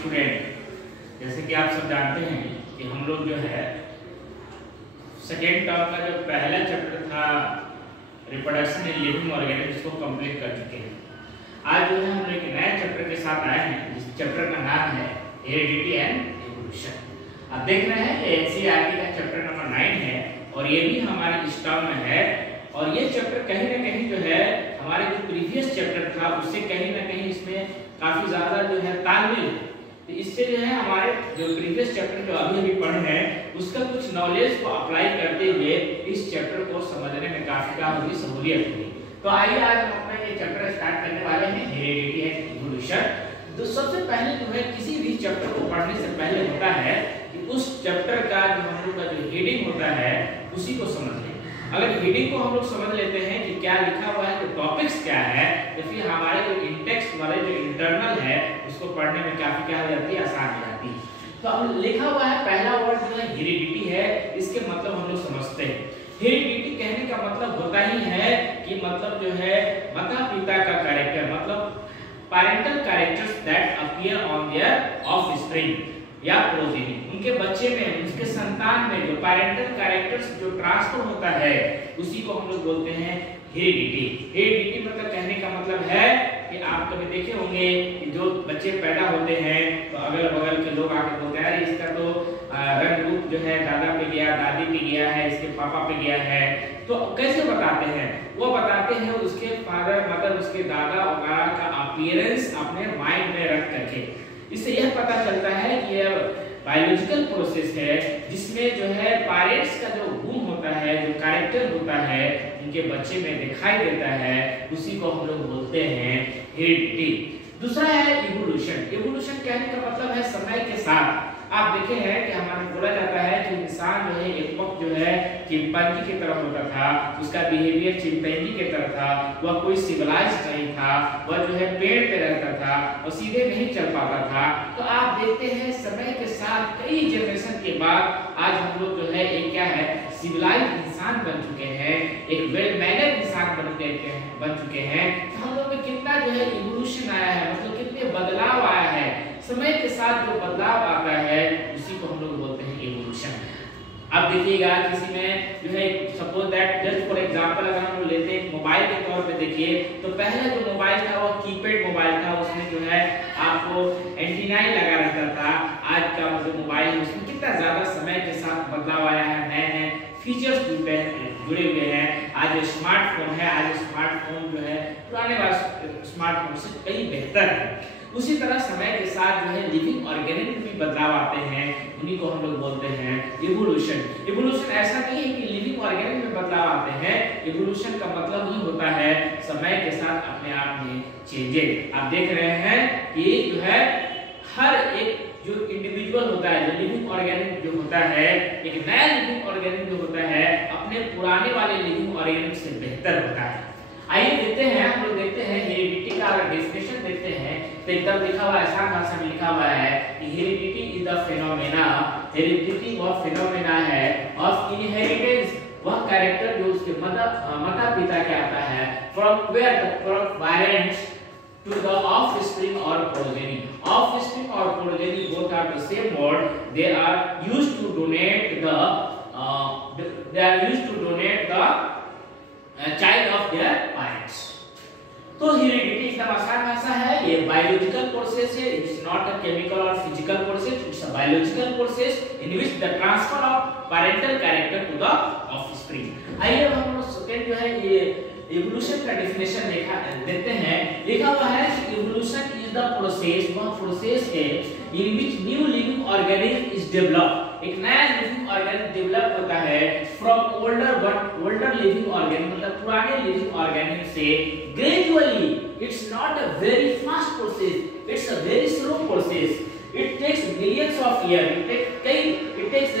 Student, जैसे कि आप सब जानते हैं कि हम लोग जो है सेकेंड टर्म का जो पहला चैप्टर था रिप्रोडक्शन इन लिविंग ऑर्गेनिज्म को कंप्लीट कर चुके हैं। आज जो है हम लोग एक नए चैप्टर के साथ आए हैं, जिस चैप्टर का नाम है हेरिडिटी एंड इवोल्यूशन। आप देख रहे हैं ये एनसीईआरटी का चैप्टर नंबर 9 है और ये भी हमारे इस टर्म में है। और ये चैप्टर कहीं ना कहीं जो है हमारे जो प्रीवियस चैप्टर था उससे कहीं ना कहीं इसमें काफी ज्यादा जो है तालमेल है। तो इससे जो है हमारे जो प्रीवियस चैप्टर जो अभी पढ़े हैं उसका कुछ नॉलेज को अप्लाई करते हुए इस चैप्टर को समझने में काफी होगी सहूलियत होगी। तो आइए आज हम अपना ये चैप्टर स्टार्ट करने वाले हैं हेरिडिटी एंड इवोल्यूशन। तो सबसे पहले जो है किसी भी चैप्टर को पढ़ने से पहले होता है कि उस चैप्टर का जो हम लोग का जो हेडिंग होता है उसी को समझ लें। अगर हेडिंग को हम लोग समझ लेते हैं कि क्या लिखा हुआ है, तो टॉपिक्स क्या है, तो फिर हमारे जो इंटेक्स्ट वाले जो इंटरनल है उसको पढ़ने में काफी क्या हो जाती है, आसान हो जाती है। तो अब लिखा हुआ है पहला वर्ड जो है हेरिडिटी है, इसके मतलब हम लोग समझते हैं। हेरिडिटी कहने का मतलब होता ही है कि मतलब जो है माता पिता का कैरेक्टर, मतलब parental characters that appear on their offspring या प्रोजेनी, उनके बच्चे में, उसके संतान में जो पैरेंटल कैरेक्टर्स जो ट्रांसफर होता है उसी को हम लोग बोलते हैं हेरिडिटी। हेरिडिटी मतलब कहने का मतलब है कि आप कभी देखे होंगे कि जो बच्चे पैदा होते हैं तो अगल बगल के लोग आके बोलते हैं अरे इसका तो रंग रूप जो है दादा पे गया, दादी पे गया है, इसके पापा पे गया है। तो कैसे बताते हैं? वो बताते हैं उसके फादर मदर, उसके दादा वगैरह का अपीयरेंस अपने माइंड में रख करके। इससे यह पता चलता है कि यह बायोलॉजिकल प्रोसेस है जिसमें जो है पेरेंट्स का जो गुण होता है, जो कैरेक्टर होता है उनके बच्चे में दिखाई देता है, उसी को हम लोग बोलते हैं हेरिडिटी। दूसरा है इवोल्यूशन। इवोल्यूशन कहने का मतलब है समय के साथ। आप देखे हैं कि हमारे बोला जाता है कि इंसान जो है एक वक्त जो है चिंपैंजी की तरह होता था, उसका बिहेवियर चिंपैंजी की तरह था, वह कोई सिविलाइज्ड नहीं था, वह जो है पेड़ पे रहता था और सीधे नहीं चल पाता था। तो आप देखते हैं समय के साथ कई जनरेशन के बाद आज हम लोग जो है एक क्या है, सिविलाइज्ड इंसान बन चुके हैं, एक वेल मैनर्ड इंसान बन चुके हैं। तो हम लोग में कितना जो है इवोल्यूशन आया है, मतलब कितने बदलाव आया है। समय के साथ जो बदलाव आता है उसी को हम लोग बोलते हैं इवोल्यूशन। अब देखिएगा किसी में जो है suppose that just for example अगर हम लोग लेते हैं मोबाइल के तौर पे देखिए, तो पहले जो मोबाइल था वो कीपैड मोबाइल था, उसमें जो है आपको एंटीना ही लगा रहता था। आज का जो मोबाइल है उसमें कितना ज्यादा समय के साथ बदलाव आया है, नए नए फीचर्स जुड़े हुए हैं। आज स्मार्टफोन है, आज स्मार्टफोन जो है पुराने स्मार्टफोन से कई बेहतर है। उसी तरह समय के साथ जो है लिविंग ऑर्गेनिज्म में भी बदलाव आते हैं, उन्हीं को हम लोग बोलते हैं इवोल्यूशन। इवोल्यूशन ऐसा नहीं है कि लिविंग ऑर्गेनिज्म में बदलाव आते हैं, इवोल्यूशन का मतलब ही होता है समय के साथ अपने आप में चेंजेस। आप देख रहे हैं कि जो है हर एक जो इंडिविजुअल होता है, जो लिविंग ऑर्गेनिज्म जो होता है, एक नया लिविंग ऑर्गेनिज्म जो होता है अपने पुराने वाले लिविंग ऑर्गेनिज्म से बेहतर होता है। आइए देखते हैं, हम लोग देखते हैं हेरिडिटी का अगर डेफिनेशन देखते हैं तो एकदम लिखा हुआ है, आसान भाषा में लिखा हुआ है कि heredity is the phenomena, heredity वह फेनोमेना है ऑफ इनहेरिटेंस, वह कैरेक्टर जो उसके माता पिता के आता है, from where from parents to the offspring or progeny. Offspring or progeny both are the same word. They are used to donate the child of their parents. तो हेरिडिटी एकदम आसान भाषा है, ये बायोलॉजिकल प्रोसेस है, इट्स नॉट अ केमिकल और physical process, it's a biological process in which the transfer of parental character to the offspring. आइए अब हम लोग सेकंड जो है ये इवोल्यूशन का डेफिनेशन देखते हैं। लिखा हुआ है कि इवोल्यूशन इज द प्रोसेस, वह प्रोसेस है in which new living organism is develop, एक नया लिविंग ऑर्गेनिज्म डेवलप होता है फ्रॉम ओल्डर लिविंग ऑर्गेनिज्म, मतलब पुराने लिविंग ऑर्गेनिज्म से gradually. It's not a very fast process, it's a very slow process. It takes millions of years, it takes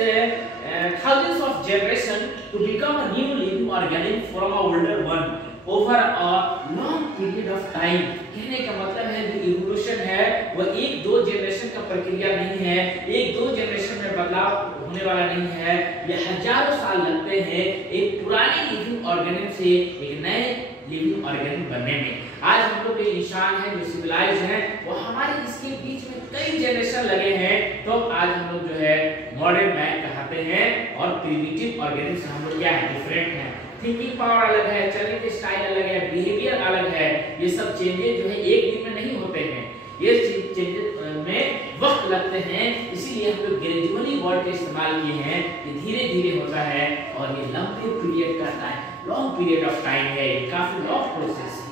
thousands of generations to become a new living organism from a older one over a long period of time. कहने का मतलब है जो evolution है वह एक दो generation का प्रक्रिया नहीं है, एक दो जनरेशन में बदलाव होने वाला नहीं है, ये हजारों साल लगते हैं एक पुराने लिविंग ऑर्गेनिज्म से एक नए लिविंग ऑर्गेनिज्म बनने में। आज हम लोग जो इंसान है, जो सिविलाइज्ड है, वो हमारे इसके बीच में कई जनरेशन लगे हैं, तो आज हम लोग जो है मॉडर्न मैन कहते हैं और प्रिमिटिव ऑर्गेनिज्म हम लोग क्या है, डिफरेंट है। थिंकिंग पावर अलग है, चलने के स्टाइल अलग है, बिहेवियर अलग है। ये सब चेंजेस जो है एक दिन में नहीं होते हैं, ये चेंजेस में वक्त लगते हैं। इसीलिए हम लोग ग्रेजुअली वर्ड का इस्तेमाल किए हैं, ये धीरे धीरे होता है और ये लंबे पीरियड करता है, लॉन्ग पीरियड ऑफ टाइम है, ये काफी लॉन्ग प्रोसेस है।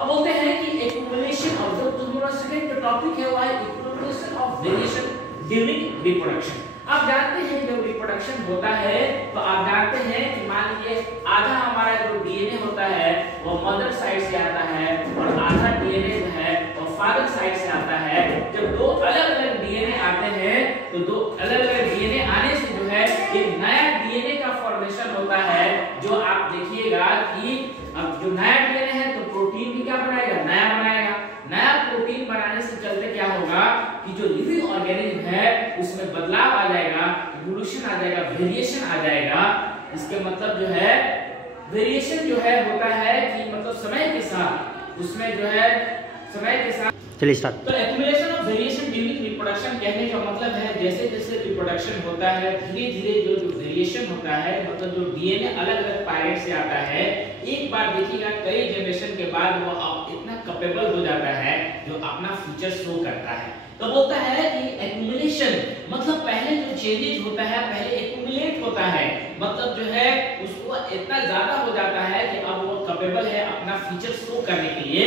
अब बोलते हैं कि एक्युमुलेशन ऑफ जो तुम्हारा सेकंड जो टॉपिक है वो है accumulation of variation during reproduction. आप जानते हैं जब रिप्रोडक्शन होता है तो आप जानते हैं कि मान लीजिए आधा हमारा जो डीएनए होता है वो मदर साइड से आता है और आधा डीएनए जो है वो फादर साइड से आता है। जब दो अलग-अलग डीएनए आते हैं तो दो अलग-अलग डीएनए आने से जो है एक नया डीएनए का फॉर्मेशन होता है, जो आप देखिएगा कि अब जो नया डीएनए है तो प्रोटीन भी क्या बनाएगा, नया बनाएगा। नया प्रोटीन बनाने से चलते क्या होगा कि जो लिविंग ऑर्गेनिज्म है उसमें बदलाव आ जाएगा, इवोल्यूशन आ जाएगा, वेरिएशन आ जाएगा। इसके मतलब जो है वेरिएशन जो है होता है कि मतलब समय के साथ उसमें जो है समय के साथ चलिए स्टार्ट। तो accumulation of variation during reproduction कहने का मतलब है जैसे जैसे रिप्रोडक्शन होता है धीरे धीरे जो वेरिएशन होता है, मतलब जो डीएनए अलग-अलग पेरेंट से आता है, एक बार देखिएगा कई जनरेशन के बाद वो इतना कैपेबल हो जाता है जो अपना फीचर शो करता है। तो बोलता है कि एक्युमुलेशन मतलब पहले जो चेंजेस होता है पहले एक्युमुलेट होता है, मतलब जो है उसको इतना ज्यादा हो जाता है कि अब वो कैपेबल है अपना फीचर शो करने के लिए।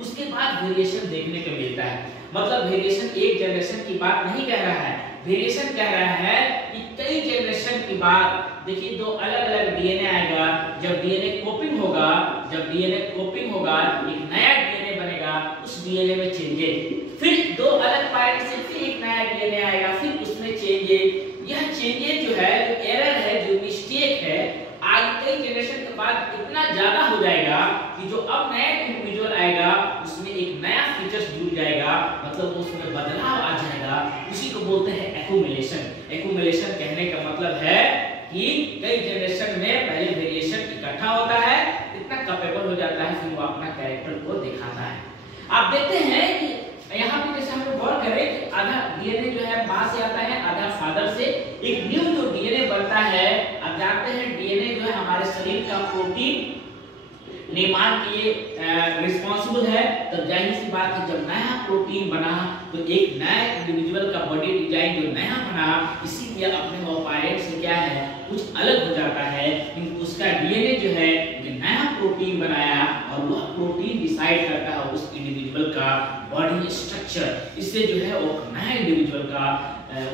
उसके बाद वेरिएशन देखने को मिलता है, मतलब वेरिएशन एक जनरेशन की बात नहीं कह रहा है, वेरिएशन कह रहा है कि कई जनरेशन के बाद देखिए दो अलग-अलग डीएनए आएगा। जब डीएनए कॉपिंग होगा, जब डीएनए कॉपिंग होगा एक नया डीएनए बनेगा, उस डीएनए में चेंजेस, फिर दो अलग पेरेंट से फिर एक नया डीएनए आएगा, फिर उसमें चेंजेस। यह चेंजेस जो है जो एरर है जो मिस्टेक है आगे कई जनरेशन के बाद इतना ज्यादा हो जाएगा कि जो अब नया इंडिविजुअल आएगा उसमें एक नया फीचर्स जुड़ जाएगा, मतलब उसमें बदलाव आ जाएगा। उसी को बोलते हैं एक्युमुलेशन। एक्युमुलेशन कहने का मतलब है कि कई जनरेशन में पहले वेरिएशन इकट्ठा होता है, इतना कैपेबल हो जाता है, फिर वो अपना कैरेक्टर को दिखाता है। आप देखते हैं कि यहाँ पे जैसे हम लोग गौर करें कि आधा डीएनए जो है मां से आता है, आधा फादर से। एक न्यू जो डीएनए बनता है, आप जानते हैं डीएनए जो है हमारे शरीर का प्रोटीन निर्माण के लिए रिस्पांसिबल है। तो जाहिर सी बात है जब नया प्रोटीन बना तो एक नया इंडिविजुअल का बॉडी डिजाइन जो नया बना, इसीलिए अपने वो पेरेंट से क्या है कुछ अलग हो जाता है, क्योंकि उसका डीएनए जो है नया प्रोटीन बनाया और वह प्रोटीन डिसाइड करता है उस इंडिविजुअल का बॉडी स्ट्रक्चर। इससे जो है वो नया इंडिविजुअल का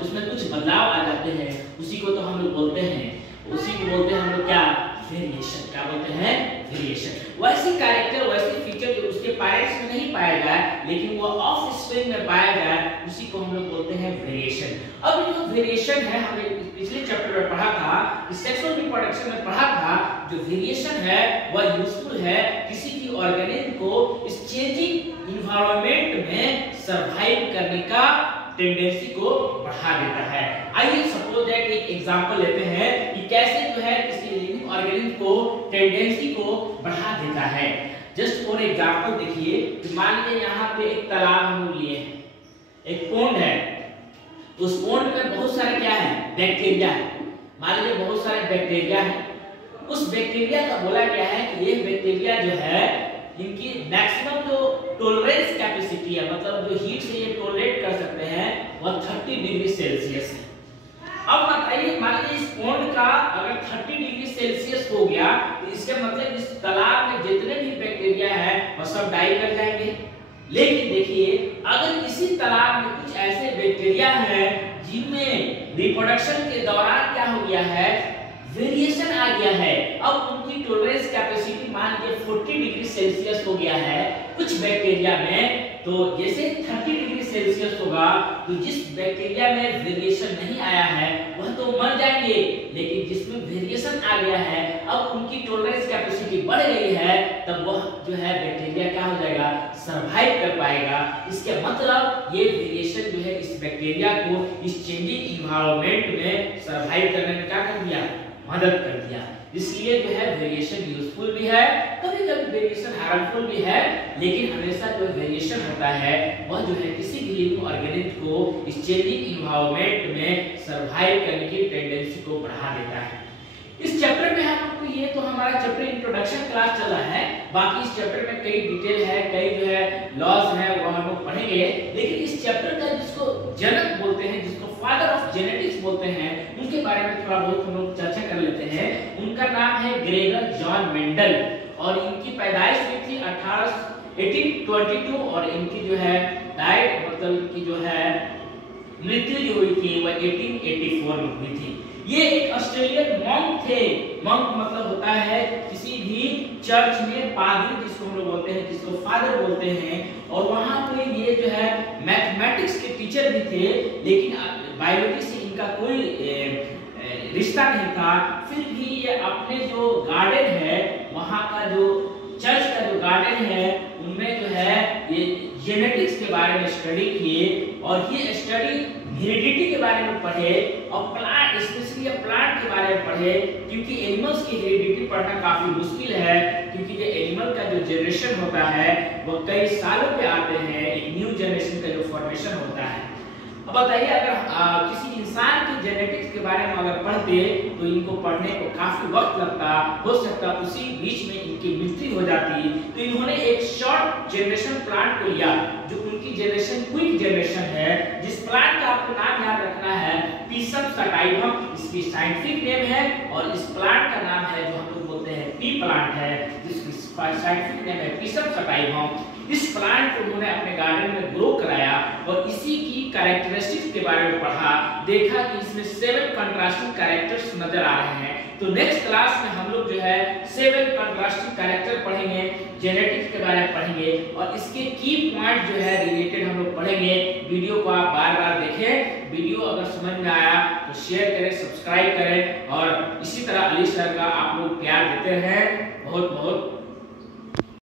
उसमें कुछ बदलाव आ जाते हैं। उसी को तो हम लोग बोलते हैं, उसी को बोलते हैं हम लोग क्या, वेरिएशन। क्या बोलते हैं, वेरिएशन। वैसी कैरेक्टर वैसी फीचर जो उसके पेरेंट्स में नहीं पाया जाए लेकिन वो ऑफस्प्रिंग में पाया जाए, उसी को हम लोग बोलते हैं वेरिएशन। अब जो वेरिएशन है हमने पिछले चैप्टर में पढ़ा था, सेक्सुअल रिप्रोडक्शन में पढ़ा था, जो वेरिएशन है वह यूजफुल है किसी भी ऑर्गेनिज्म को इस चेंजिंग एनवायरनमेंट में सरवाइव करने का टेंडेंसी को बढ़ा देता है। आइए सपोज दैट एक एग्जांपल लेते हैं कि कैसे जो है किसी लिविंग ऑर्गेनिज्म को टेंडेंसी को बढ़ा देता है। जस्ट फॉर एग्जांपल देखिए, मान लीजिए यहाँ पे एक तालाब हम लिए हैं, एक पोंड है, उस पोंड में बहुत सारे क्या है, बैक्टीरिया है। मान लीजिए बहुत सारे बैक्टीरिया है, उस बैक्टीरिया का बोला गया है कि ये बैक्टीरिया जो है इनकी मैक्सिमम जो टॉलरेंस कैपेसिटी है, मतलब जो हीट से ये टॉलरेट कर सकते हैं वह 30 डिग्री सेल्सियस है। अब बताइए मान लीजिए इस पोंड का अगर 30 डिग्री सेल्सियस हो गया तो इसके मतलब इस तालाब में जितने भी बैक्टीरिया है वह सब डाई कर जाएंगे। लेकिन देखिए अगर इसी तालाब में कुछ ऐसे बैक्टीरिया हैं जिनमें रिप्रोडक्शन के दौरान क्या हो गया है, वेरिएशन आ गया है, अब उनकी टॉलरेंस कैपेसिटी मान लीजिए 40 डिग्री सेल्सियस हो गया है कुछ बैक्टीरिया में, तो जैसे 30 डिग्री सेल्सियस होगा तो जिस बैक्टीरिया में वेरिएशन नहीं आया है वह तो मर जाएंगे, लेकिन जिसमें वेरिएशन आ गया है अब उनकी टॉलरेंस कैपेसिटी बढ़ गई है, तब वह जो है बैक्टीरिया क्या हो जाएगा, सरवाइव कर पाएगा। इसके मतलब ये वेरिएशन जो है इस बैक्टीरिया को इस चेंजिंग एनवायरनमेंट में सरवाइव करने में क्या कर दिया, मदद कर दिया। इसलिए जो है वेरिएशन यूजफुल भी है, कभी कभी वेरिएशन हार्मफुल भी है, लेकिन हमेशा जो वेरिएशन होता है वह जो है किसी भी लिविंग ऑर्गेनिज्म को इस चेंजिंग इन्वायरमेंट में सरवाइव करने की टेंडेंसी को बढ़ा देता है। इस चैप्टर में हम आपको ये तो हमारा चैप्टर इंट्रोडक्शन क्लास चला है, बाकी इस चैप्टर में कई डिटेल है, कई जो है लॉज है वो हम लोग पढ़ेंगे, लेकिन इस चैप्टर का जिसको जनक बोलते हैं, जिसको फादर ऑफ जेनेटिक्स बोलते हैं, उनके बारे में थोड़ा बहुत हम लोग चर्चा कर लेते हैं। उनका नाम है ग्रेगर जॉन मेंडल और इनकी पैदाइश हुई थी 1822 और इनकी जो है डाइट मतलब इनकी जो है मृत्यु जो हुई थी वह 1884 में हुई थी। ये एक ऑस्ट्रेलियन मॉन्क थे। मॉन्क मतलब होता है किसी भी चर्च में पादरी, जिसको हम लोग बोलते हैं, जिसको फादर बोलते हैं, और वहां पे ये जो है मैथमेटिक्स के टीचर भी थे, लेकिन बायोलॉजी से इनका कोई रिश्ता नहीं था। फिर भी ये अपने जो गार्डन है वहां का जो चर्च का जो गार्डन है उनमें जो है ये जेनेटिक्स के बारे में स्टडी किए और ये स्टडी हेरिडिटी के बारे में पढ़े और प्लांट स्पेशली प्लांट के बारे में पढ़े, क्योंकि एनिमल्स की हेरिडिटी पढ़ना काफी मुश्किल है, क्योंकि जो एनिमल का जो जनरेशन होता है वो कई सालों पे आते हैं, एक न्यू जनरेशन का जो फॉर्मेशन होता है। अब बताइए अगर किसी इंसान के जेनेटिक्स के बारे में अगर पढ़ते तो इनको पढ़ने को काफी वक्त लगता, हो सकता उसी बीच में इनकी मृत्यु हो जाती। तो इन्होंने एक शॉर्ट जनरेशन प्लांट को लिया जो उनकी जनरेशन क्विक जनरेशन है, जिस प्लांट का आपको नाम याद रखना है पीसम सटाइवम, इसकी साइंटिफिक नेम है, और इस प्लांट का नाम है जो हम लोग बोलते हैं पी प्लांट है, जिसकी साइंटिफिक नेम है पीसम सटाइवम। इस प्लांट को उन्होंने अपने गार्डन में ग्रो कराया और इसी की कैरेक्टरिस्टिक्स के बारे में पढ़ा, देखा कि इसमें 7 कंट्रास्टिंग कैरेक्टर्स नजर आ रहे हैं। तो नेक्स्ट क्लास में हम लोग जो है 7 कंट्रास्टिंग कैरेक्टर पढ़ेंगे, जेनेटिक्स के बारे में पढ़ेंगे और इसके की पॉइंट जो है रिलेटेड हम लोग पढ़ेंगे। वीडियो को आप बार-बार देखें, वीडियो अगर समझ में आया तो शेयर करें, सब्सक्राइब करें और इसी तरह अली सर का आप लोग प्यार देते रहें। बहुत बहुत